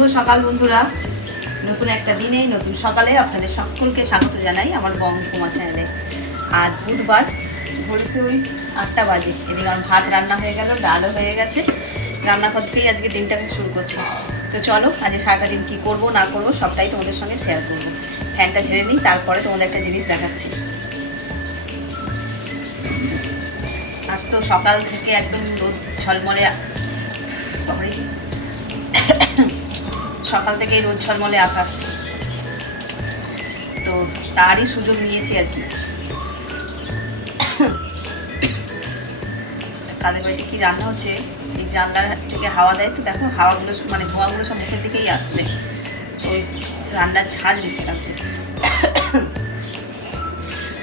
শুভ সকাল বন্ধুরা, নতুন একটা দিনে নতুন সকালে আপনাদের সকলকে স্বাগত জানাই আমার বঙ্গকুমা চ্যানেলে। আজ বুধবার, বলতে ওই 8টা বাজে। এদিকে আমার ভাত রান্না হয়ে গেল, ডালও হয়ে গেছে। রান্না করতেই আজকে দিনটাকে শুরু করছি। তো চলো আজ সারাটা দিন কী করবো না করবো সবটাই তোমাদের সঙ্গে শেয়ার করবো। ফ্যানটা ঝেড়ে নিই, তারপরে তোমাদের একটা জিনিস দেখাচ্ছি। আজ তো সকাল থেকে একদম রোদ ঝলমলে, সকাল থেকেই রোদ ঝলমলে আকাশ, তো তারই সুযোগ নিয়েছি আর কি। কাদের বাড়িতে কী রান্না হচ্ছে, এই জানলার থেকে হাওয়া দেয় তো, দেখো হাওয়াগুলো মানে ধোঁয়াগুলো সব মুখের দিকেই আসছে, তো ওই রান্নার ঝাঁজ দেখতে লাগছে।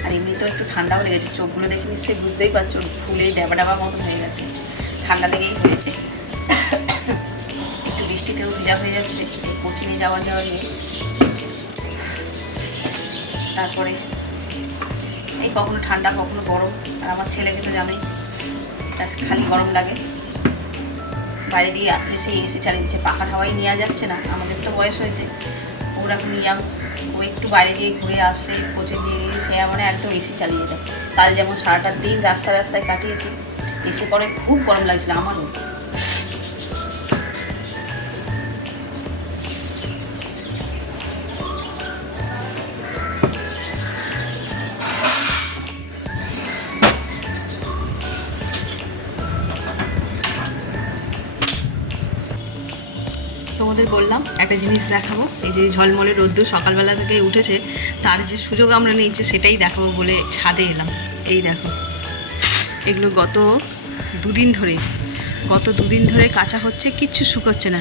আর এমনি তো একটু ঠান্ডাও লেগেছে, চোখগুলো দেখে নিশ্চয়ই বুঝতেই পারছো ফুলেই ড্যাবা ড্যাবা মতন হয়ে গেছে, ঠান্ডা লেগেই হয়েছে। একটু বৃষ্টিতেও ভেজা হয়ে যাচ্ছে, কোচিংয়ে যাওয়া নিয়ে। তারপরে এই কখনো ঠান্ডা কখনো গরম, আর আমার ছেলেকে তো জানোই তার খালি গরম লাগে। বাইরে দিয়ে এসে এসি চালিয়ে দিচ্ছে, পাখার হাওয়াই নেওয়া যাচ্ছে না। আমাদের তো বয়স হয়েছে, ওরা এখন ইয়াং, ও একটু বাইরে দিয়ে ঘুরে আসলে কোচিং দিয়ে গিয়ে সে মানে একদম এসি চালিয়ে দেয়। কাল যেমন সারাটা দিন রাস্তায় কাটিয়েছি, এসে পরে খুব গরম লাগছিল আমারও। তোমাদের বললাম একটা জিনিস দেখাবো, এই যে ঝলমলে রোদ্দুর সকালবেলা থেকে উঠেছে, তার যে সুযোগ আমরা নিয়েছি সেটাই দেখাবো বলে ছাদে এলাম। এই দেখো, এগুলো গত দুদিন ধরে কাঁচা হচ্ছে, কিচ্ছু শুকোচ্ছে না,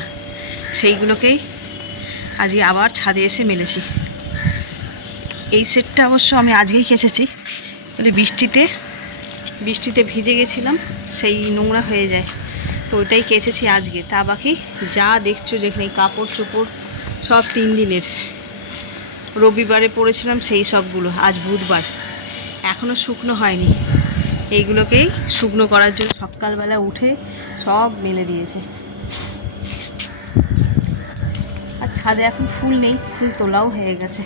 সেইগুলোকেই আজকে আবার ছাদে এসে মেলেছি। এই সেটটা অবশ্য আমি আজকেই কেচেছি, বলে বৃষ্টিতে ভিজে গেছিলাম, সেই নোংরা হয়ে যায়, তো ওইটাই কেচেছি আজকে। তা বাকি যা দেখছো যেখানে কাপড় চোপড় সব 3 দিনের, রবিবারে পরেছিলাম সেই সবগুলো, আজ বুধবার, এখনও শুকনো হয়নি। এইগুলোকেই শুকনো করার জন্য সকালবেলা উঠে সব মেলে দিয়েছে। আর ছাদে এখন ফুল নেই, ফুল তোলাও হয়ে গেছে।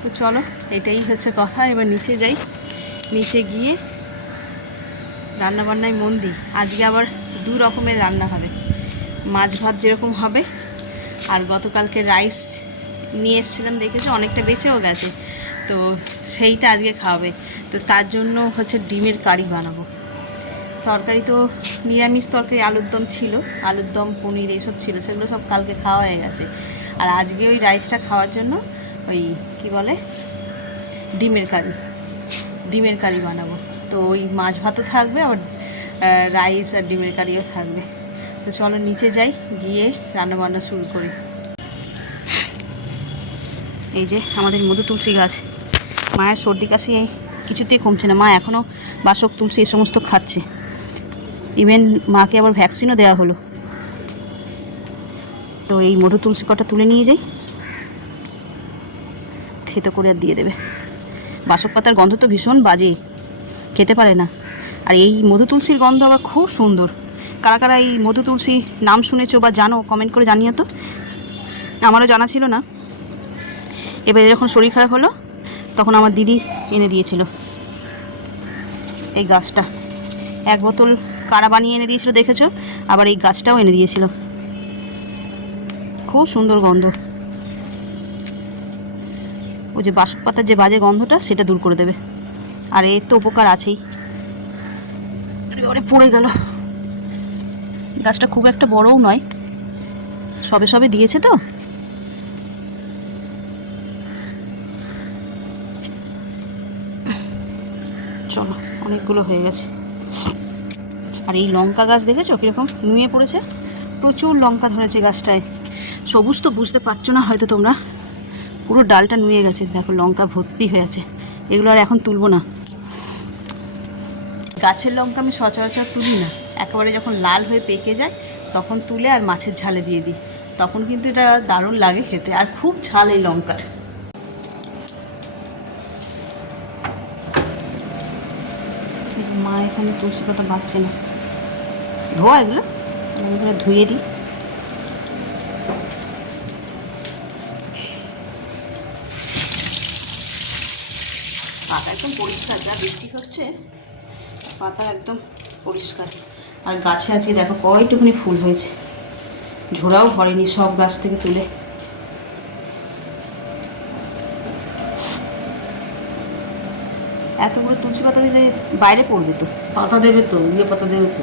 তো চলো, এটাই হচ্ছে কথা। এবার নিচে যাই, নিচে গিয়ে রান্নাবান্নায় মন দিই। আজকে আবার 2 রকমের রান্না হবে, মাছ ভাত যেরকম হবে, আর গতকালকে রাইস নিয়ে এসেছিলাম, দেখেছো অনেকটা বেঁচেও গেছে, তো সেইটা আজকে খাওয়াবে। তো তার জন্য হচ্ছে ডিমের কারি বানাবো। তরকারি তো নিরামিষ তরকারি, আলুর দম ছিল, আলুর দম পনির এইসব ছিল, সেগুলো সব কালকে খাওয়া হয়ে গেছে। আর আজকে ওই রাইসটা খাওয়ার জন্য ওই কী বলে ডিমের কারি বানাবো। তো ওই মাছ ভাতও থাকবে, আবার রাইস আর ডিমের কারিও থাকবে। তো চলো নিচে যাই, গিয়ে রান্নাবান্না শুরু করি। এই যে আমাদের মধু তুলসী গাছ, মায়ের সর্দি কাশি কিছুতেই কমছে না, মা এখনও বাসক তুলসী এই সমস্ত খাচ্ছে, ইভেন মাকে আবার ভ্যাকসিনও দেওয়া হলো। তো এই মধু তুলসী কটা তুলে নিয়ে যাই, খেতে করে আর দিয়ে দেবে। বাসক পাতার গন্ধ তো ভীষণ বাজে, খেতে পারে না, আর এই মধু তুলসীর গন্ধ আবার খুব সুন্দর। কারা কারা এই মধু তুলসী নাম শুনেছো বা জানো কমেন্ট করে জানিও তো, আমারও জানা ছিল না। এবারে যখন শরীর খারাপ হলো তখন আমার দিদি এনে দিয়েছিল এই গাছটা, 1 বোতল কাড়া বানিয়ে এনে দিয়েছিল দেখেছো, আবার এই গাছটাও এনে দিয়েছিল, খুব সুন্দর গন্ধ। ওই যে বাসক পাতার যে বাজে গন্ধটা সেটা দূর করে দেবে, আর এর তো উপকার আছেই। এবারে পড়ে গেল, গাছটা খুব একটা বড়ও নয়, সবে দিয়েছে তো। চলো, অনেকগুলো হয়ে গেছে। আর এই লঙ্কা গাছ দেখেছো কীরকম নুয়ে পড়েছে, প্রচুর লঙ্কা ধরেছে গাছটায়। সবুজ তো বুঝতে পারছো না হয়তো তোমরা, পুরো ডালটা নুয়ে গেছে, দেখো লঙ্কা ভর্তি হয়ে আছে। এগুলো আর এখন তুলবো না, গাছের লঙ্কা আমি সচরাচর তুলি না, একেবারে যখন লাল হয়ে পেকে যায় তখন তুলে আর মাছের ঝালে দিয়ে দিই, তখন কিন্তু এটা দারুণ লাগে খেতে, আর খুব ঝাল এই লঙ্কার। মা এখানে তুলসী পাতা বাঁচছে না, ধোয়া এগুলো, ধুয়ে দিই। পাতা একদম পরিষ্কার, যা বৃষ্টি হচ্ছে পাতা একদম পরিষ্কার। আর গাছে আজকে দেখো কয়টুকুনি ফুল হয়েছে, ঝোড়াও ভরেনি, সব গাছ থেকে তুলে। এতগুলো তুলসী পাতা দিলে বাইরে পড়বে তো। পাতা দেবে তো, পাতা দেবে তো,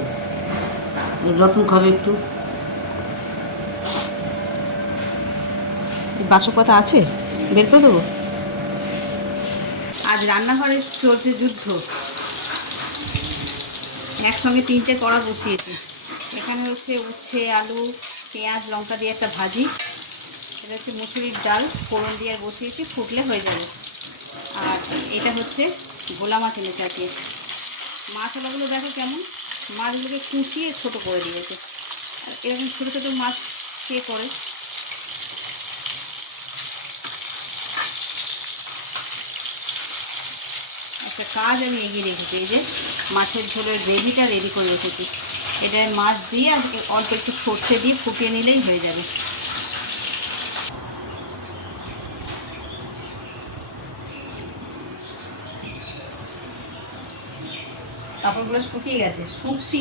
রতন খাবে একটু। বাসক পাতা আছে, বের করে দেবো। আজ রান্নাঘরে চলছে যুদ্ধ, একসঙ্গে 3টে কড়া বসিয়েছি। এখানে হচ্ছে উচ্ছে, আলু, পেঁয়াজ, লঙ্কা দিয়ে একটা ভাজি। এটা হচ্ছে মুসুরির ডাল, ফোড়ন দিয়ে বসিয়েছি, ফুটলে হয়ে যাবে। আর এটা হচ্ছে ভোলা মাছ এনেছে আজকে। মাছওয়ালাগুলো দেখো কেমন, মাছগুলোকে কুচিয়ে ছোটো করে দিয়েছে। আর এরকম ছোটো ছোটো মাছ কে করে। একটা কাজ আমি এগিয়ে রেখেছি, এই যে মাছের ঝোলের গ্রেভিটা রেডি করে রেখেছি। এটা মাছ দিয়ে আর অল্প একটু সর্ষে দিয়ে ফুটিয়ে নিলেই হয়ে যাবে। কাপড়গুলো শুকিয়ে গেছে, শুকছি,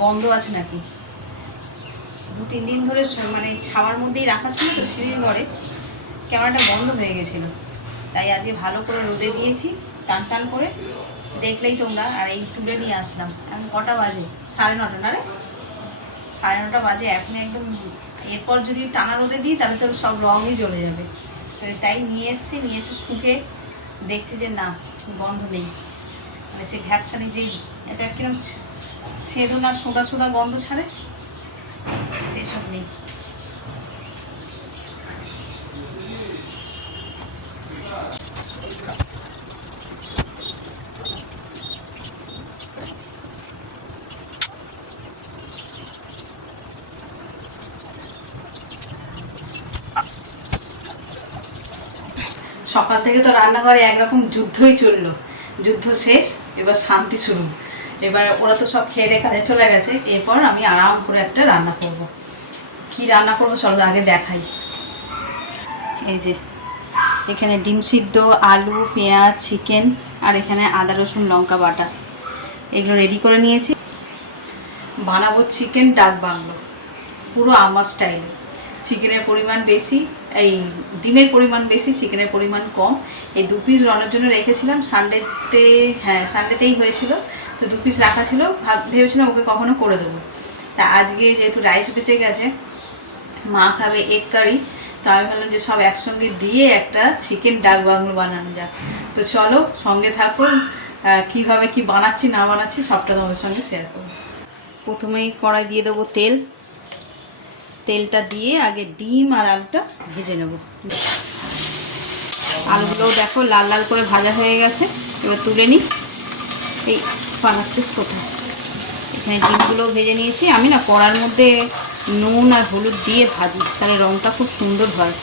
গন্ধ আছে নাকি। 2-3 দিন ধরে মানে ছাওয়ার মধ্যেই রাখা ছিল তো সিঁড়ির ঘরে, কেমন একটা গন্ধ হয়ে গেছিলো। তাই আজকে ভালো করে রোদে দিয়েছি টান টান করে, দেখলেই তোমরা। আর এই তুলে নিয়ে আসলাম। এখন কটা বাজে? 9:30 না রে, 9:30 বাজে। এখন একদম এরপর যদি টানা রোদে দিই তাহলে তো সব রঙই জ্বলে যাবে। তাই নিয়ে এসে শুকে দেখছি যে না, গন্ধ নেই। মানে সে ভ্যাপসানি যে এটা কিরকম সেঁধো না সোদা সোদা গন্ধ ছাড়ে, সেসব নেই। সকাল থেকে তো রান্নাঘরে একরকম যুদ্ধই চললো। যুদ্ধ শেষ, এবার শান্তি শুরু। এবার ওরা তো সব খেয়ে দিয়ে কাজে চলে গেছে। এরপর আমি আরাম করে একটা রান্না করব। কি রান্না করবো চলো আগে দেখাই। এই যে এখানে ডিম সিদ্ধ, আলু, পেঁয়াজ, চিকেন, আর এখানে আদা রসুন লঙ্কা বাটা, এগুলো রেডি করে নিয়েছি। বানাবো চিকেন ডাক বাংলো, পুরো আমার স্টাইলে। চিকেনের পরিমাণ বেশি, এই ডিমের পরিমাণ বেশি, চিকেনের পরিমাণ কম। এই 2 পিস রান্নার জন্য রেখেছিলাম সানডেতে, হ্যাঁ সানডেতেই হয়েছিল তো 2 পিস রাখা ছিল। ভেবেছিলাম ওকে কখনো করে দেবো। তা আজকে যেহেতু রাইস বেঁচে গেছে, মা খাবে এগ কারি, তো আমি ভাবলাম যে সব একসঙ্গে দিয়ে একটা চিকেন ডাক বাংলো বানানো যাক। তো চলো সঙ্গে থাকো, কীভাবে কি বানাচ্ছি না বানাচ্ছি সবটা তোমাদের সঙ্গে শেয়ার করবো। প্রথমেই কড়াই দিয়ে দেবো তেল। তেলটা দিয়ে আগে ডিম আর আলুটা ভেজে নেব। আলুগুলোও দেখো লাল লাল করে ভাজা হয়ে গেছে, এবার তুলে নিই। এই বানাচ্ছিস কোথায়? এখানে ডিমগুলো ভেজে নিয়েছি। আমি না কড়ার মধ্যে নুন আর হলুদ দিয়ে ভাজি, তাহলে রঙটা খুব সুন্দর হয়।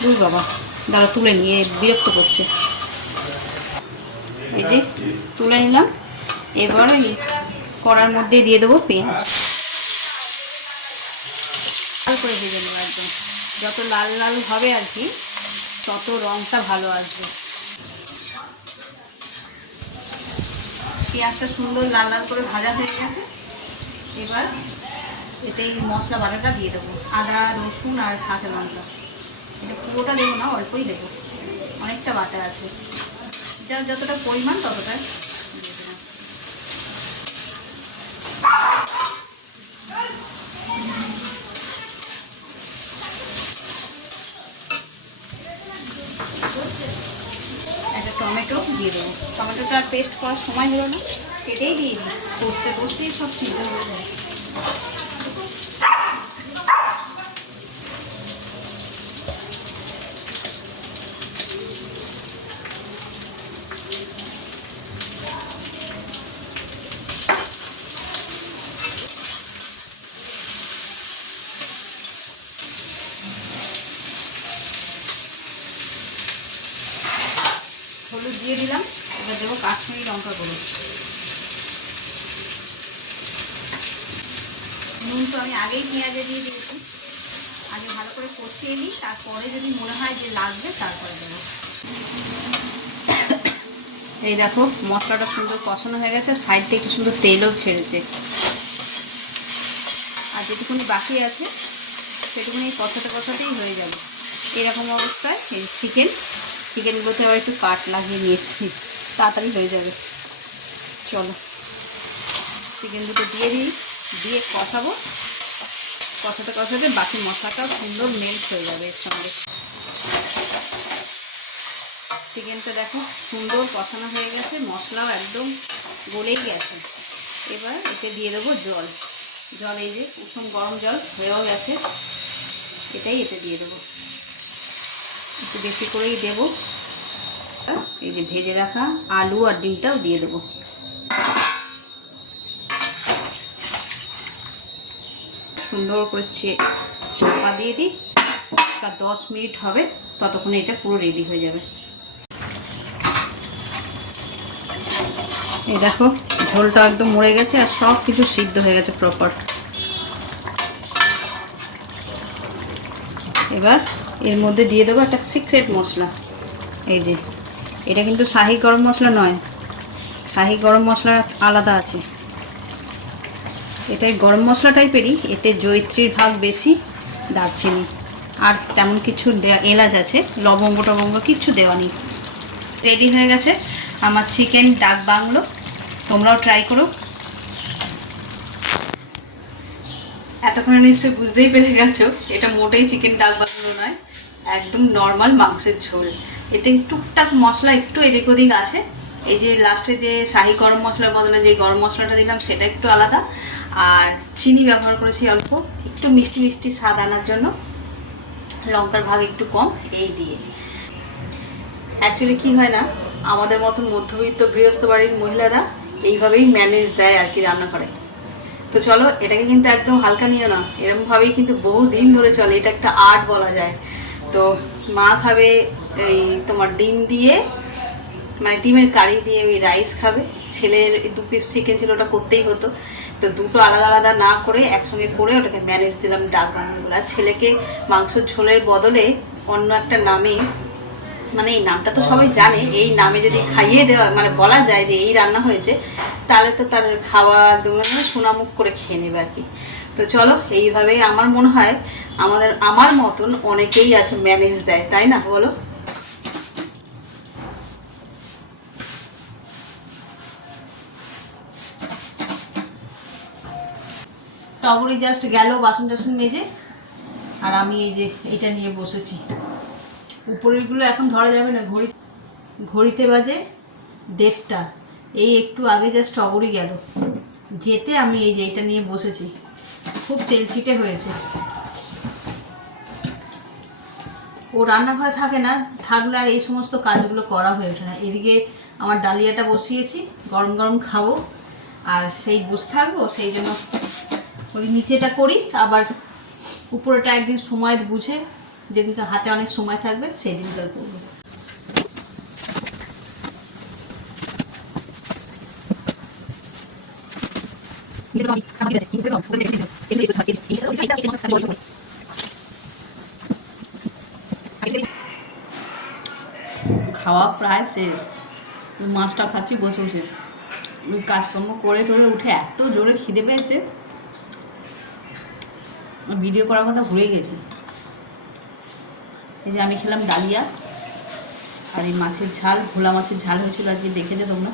বুঝ বাবা, দাঁড়া তুলে নিয়ে বিরক্ত করছে। এই যে তুলে নিলাম। এবার এই কড়ার মধ্যে দিয়ে দেবো পেঁয়াজ, লাল করে ভেজে নেবো একদম। যত লাল লাল হবে আর কি, তত রঙটা ভালো আসবে। পেঁয়াজটা সুন্দর লাল লাল করে ভাজা হয়ে গেছে। এবার এতেই মশলা বাটাটা দিয়ে দেবো, আদা রসুন আর কাঁচা লঙ্কা। এটা পুরোটা দেবো না, অল্পই দেবো, অনেকটা বাটা আছে। যা যতটা পরিমাণ ততটা দিয়ে দেবো। একটা টমেটো দিয়ে দেবো। টমেটোটা পেস্ট করার সময় হলো না, কেটেই দিয়ে দিই, কষতে কষতেই সব সিদ্ধ হয়ে যায়। হলুদ দিয়ে দিলাম, এবার দেবো কাশ্মীরি লঙ্কা গুঁড়ো। নুন তো আমি আগেই পেঁয়াজে দিয়ে দিয়েছি। আগে ভালো করে কষিয়ে নিই, তারপরে যদি মনে হয় যে লাগবে তারপরে দেবো। এই দেখো মশলাটা সুন্দর কষানো হয়ে গেছে, সাইড থেকে সুন্দর তেলও ছেড়েছে। আর যেটুকুনি বাকি আছে সেটুকুনি কষাতেই হয়ে যাবে। এরকম অবস্থায় এই চিকেনগুলোতে আবার একটু কাট লাগিয়ে নিয়েছি, তাড়াতাড়ি হয়ে যাবে। চলো চিকেন দুটো দিয়ে কষাবো। কষাতে বাকি মশলাটাও সুন্দর মেল্ট হয়ে যাবে এর সঙ্গে। চিকেনটা দেখো সুন্দর কষানো হয়ে গেছে, মশলাও একদম গলেই গেছে। এবার এতে দিয়ে দেবো জল। এই যে উষ্ণ গরম জল হয়েও গেছে, এটাই এতে দিয়ে দেবো। একটু বেশি করেই দেবো। এই যে ভেজে রাখা আলু আর ডিমটাও দিয়ে দেবো। সুন্দর করে চাপা দিয়ে দিই। 10 মিনিট হবে, ততক্ষণে এটা পুরো রেডি হয়ে যাবে। এই দেখো ঝোলটা একদম মরে গেছে আর সব কিছু সিদ্ধ হয়ে গেছে প্রপার। এবার এর মধ্যে দিয়ে দেবো একটা সিক্রেট মশলা। এই যে এটা কিন্তু শাহি গরম মশলা নয়, শাহি গরম মশলা আলাদা আছে। এটাই গরম মশলা টাইপেরই, এতে জয়িত্রীর ভাগ বেশি, দারচিনি আর তেমন কিছু এলাচ আছে, লবঙ্গ টবঙ্গ কিচ্ছু দেওয়া নেই। রেডি হয়ে গেছে আমার চিকেন ডাক বাংলো। তোমরাও ট্রাই করো। এতক্ষণে নিশ্চয়ই বুঝতেই পেরে গেছো এটা মোটেই চিকেন ডাক বাংলো নয়, একদম নর্মাল মাংসের ঝোল। এতে টুকটাক মশলা একটু এদিক ওদিক আছে। এই যে লাস্টে যে শাহি গরম মশলার বদলে যে গরম মশলাটা দিলাম সেটা একটু আলাদা, আর চিনি ব্যবহার করেছি অল্প, একটু মিষ্টি স্বাদ আনার জন্য, লঙ্কার ভাগ একটু কম। এই দিয়ে অ্যাকচুয়ালি কি হয় না, আমাদের মতন মধ্যবিত্ত গৃহস্থ বাড়ির মহিলারা এইভাবেই ম্যানেজ দেয় আর কি রান্না করে। তো চলো এটাকে কিন্তু একদম হালকা নিও না, এরকমভাবেই কিন্তু বহু দিন ধরে চলে, এটা একটা আর্ট বলা যায়। তো মা খাবে এই তোমার ডিম দিয়ে, মানে ডিমের কারি দিয়ে ওই রাইস খাবে। ছেলের 2 পিস চিকেন ছিল, ওটা করতেই হতো, তো দুটো আলাদা আলাদা না করে একসঙ্গে করে ওটাকে ম্যানেজ দিলাম ডাক বাংলোগুলো। আর ছেলেকে মাংসের ঝোলের বদলে অন্য একটা নামে, মানে এই নামটা তো সবাই জানে, এই নামে যদি খাইয়ে দেওয়া মানে বলা যায় যে এই রান্না হয়েছে, তাহলে তো তার খাওয়া একদম সোনামুখ করে খেয়ে নেবে আর কি। তো চলো এইভাবেই আমার মনে হয় আমার মতন অনেকেই আছে ম্যানেজ দেয়, তাই না বলো? টগরি জাস্ট গেল বাসন টাসন মেজে, আর আমি এই যে এইটা নিয়ে বসেছি। উপরেরগুলো এখন ধরা যাবে না, ঘড়িতে বাজে 1:30। এই একটু আগে জাস্ট টগরি গেল যেতে আমি এই যে এইটা নিয়ে বসেছি। খুব তেলছিটে হয়েছে। ও রান্নাঘরে থাকে না, থাকলে আর এই সমস্ত কাজগুলো করা হয়ে ওঠে না। এদিকে আমার ডালিয়াটা বসিয়েছি, গরম গরম খাবো, আর সেই বসে থাকবো, সেই জন্য ওই নিচেটা করি, আবার উপরেটা একদিন সময় বুঝে, যেদিনকে হাতে অনেক সময় থাকবে সেই দিনকার করবো। খাওয়া প্রায় শেষ, মাছটা খাচ্ছি বসে বসে। কাজকর্ম করে টোরে উঠে এত জোরে খিদে পেয়েছে, ভিডিও করার কথা ভুলে গেছি। এই যে আমি খেলাম ডালিয়া, আর এই মাছের ঝাল, ভোলা মাছের ঝাল হয়েছিল আজকে, দেখেছো তোমরা।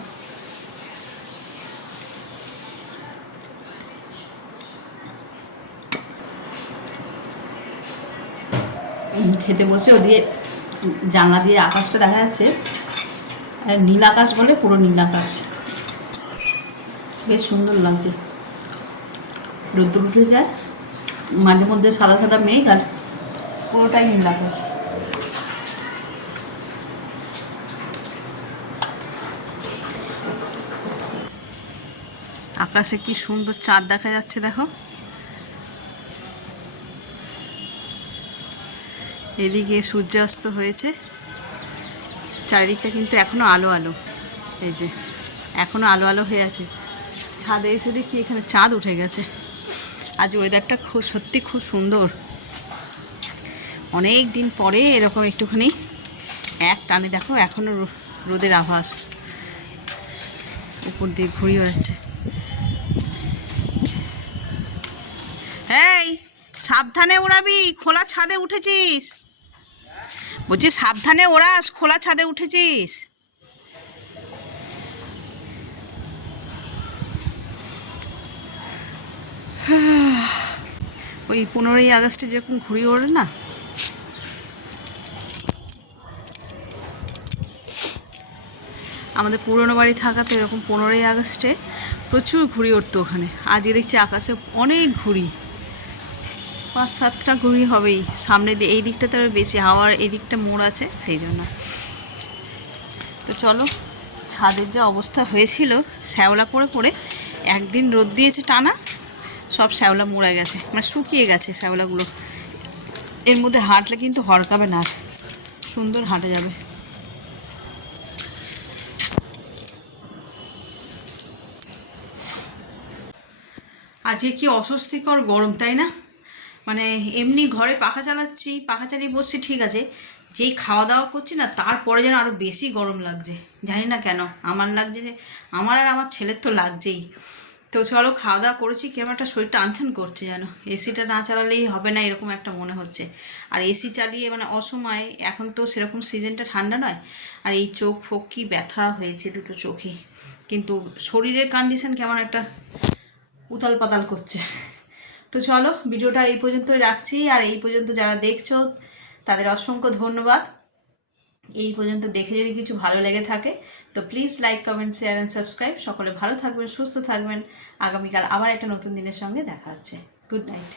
খেতে বসে ওদিকে জানলা দিয়ে আকাশটা দেখা যাচ্ছে, নীল আকাশ বলে, পুরো নীল আকাশ, বেশ সুন্দর লাগছে। রোদ্দুর উঠে যায়, মাঝে মধ্যে সাদা সাদা মেঘ, আর পুরোটাই নীল আকাশ। আকাশে কি সুন্দর চাঁদ দেখা যাচ্ছে দেখো। এদিকে সূর্যাস্ত হয়েছে, চারিদিকটা কিন্তু এখনো আলো আলো। এই যে এখনো আলো আলো হয়ে আছে। ছাদে এসে দেখি এখানে চাঁদ উঠে গেছে। আজ ওয়েদারটা সত্যি খুব সুন্দর। অনেক দিন পরে এরকম একটুখানি এক টানে দেখো এখনো রোদের আভাস। উপর দিয়ে ঘুড়ি ওড়াচ্ছে। এই সাবধানে ওড়াবি, খোলা ছাদে উঠেছিস। বলছি সাবধানে ওড়াস, খোলা ছাদে উঠেছিস। ওই 15ই আগস্টে যেরকম ঘুড়ি ওড়ে না, আমাদের পুরনো বাড়ি থাকাতে এরকম 15ই আগস্টে প্রচুর ঘুড়ি উঠতো ওখানে। আজকে দেখছি আকাশে অনেক ঘুড়ি, 5-7টা ঘুড়ি হবেই। সামনে দিয়ে এই দিকটাতে আরও বেশি, হাওয়ার এই দিকটা মোড় আছে সেই জন্য। তো চলো, ছাদের যা অবস্থা হয়েছিল শ্যাওলা পড়ে পড়ে, একদিন রোদ দিয়েছে টানা, সব শ্যাওলা মরে গেছে, মানে শুকিয়ে গেছে শ্যাওলাগুলো। এর মধ্যে হাঁটলে কিন্তু হরকাবে না, সুন্দর হাঁটা যাবে। আজকে কি অস্বস্তিকর গরম, তাই না? মানে এমনি ঘরে পাখা চালাচ্ছি, পাখা চালিয়ে বসছি ঠিক আছে, যেই খাওয়া দাওয়া করছি না তারপরে যেন আরও বেশি গরম লাগছে। জানি না কেন আমার লাগছে, যে আমার আর আমার ছেলের তো লাগছেই। তো চলো, খাওয়া দাওয়া করেছি, কেমন একটা শরীরটা আনছান করছে যেন, এসিটা না চালালেই হবে না এরকম একটা মনে হচ্ছে। আর এসি চালিয়ে মানে অসময়ে, এখন তো সেরকম সিজনটা ঠান্ডা নয়, আর এই চোখ ফোক কি ব্যথা হয়েছে দুটো চোখে, কিন্তু শরীরের কন্ডিশন কেমন একটা উতাল পাতাল করছে। তো চলো, ভিডিওটা এই পর্যন্তই রাখছি। আর এই পর্যন্ত যারা দেখছো তাদের অসংখ্য ধন্যবাদ। এই পর্যন্ত দেখে যদি কিছু ভালো লেগে থাকে তো please like, comment, share and subscribe. সকলে ভালো থাকবেন, সুস্থ থাকবেন। আগামীকাল আবার একটা নতুন দিনের সঙ্গে দেখা হচ্ছে। Good night.